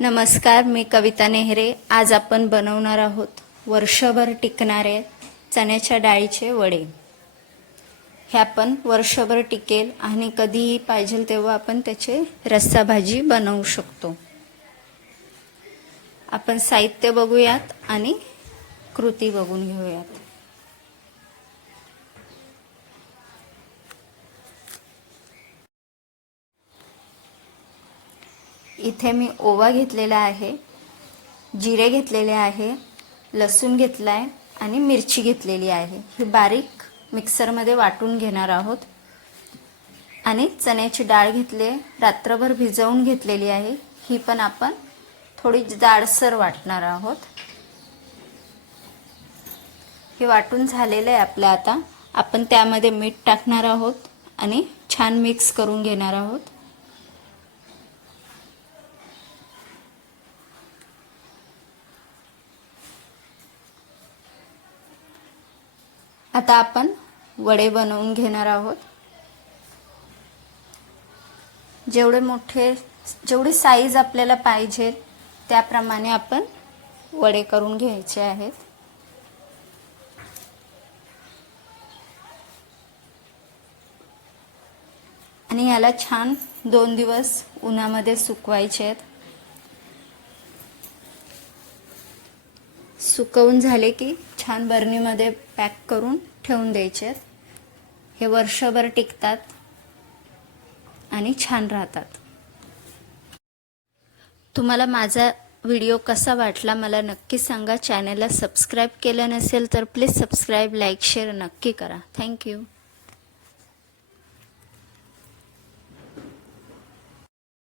नमस्कार मी कविता नेहरे. आज आपण बनवणार आहोत वर्षभर टिकणारे चण्याच्या डाळीचे वडे. हे आपण वर्षभर टिकेल आणि कधीही पाहिजे तेव्हा आपण त्याचे रस्सा भाजी बनवू शकतो. आपण साहित्य बघूयात आणि कृती बघून घेऊयात. इथे मी ओवा घेतलेला आहे जिरे घेतलेले आहे लसूण घेतला आहे आणि मिरची घेतलेली आहे. ही बारीक मिक्सरमध्ये वाटून घेणार आहोत. आणि चण्याची डाळ घेतली आहे रात्रभर भिजवून घेतलेली आहे. ही पण आपण थोडी जाडसर वाटणार आहोत. हे वाटून झालेलं आहे आपलं आता. आपण त्यामध्ये मीठ टाकणार आहोत आणि छान मिक्स करून घेणार आहोत. आता आपण वडे बनवून घेणार आहोत. जेवढे मोठे जेवढी साईज आपल्याला पाहिजे त्याप्रमाणे आपण वडे करून घ्यायचे आहेत. आणि याला छान दोन दिवस उन्हामध्ये सुकवायचे आहेत. सुकवून झाले की छान बर्नीमध्ये पॅक करून ठेवून द्यायचे आहेत. हे वर्षभर टिकतात आणि छान राहतात. तुम्हाला माझा व्हिडिओ कसा वाटला मला नक्की सांगा. चॅनलला सबस्क्राईब केलं नसेल तर प्लीज सबस्क्राईब लाईक शेअर नक्की करा. थँक्यू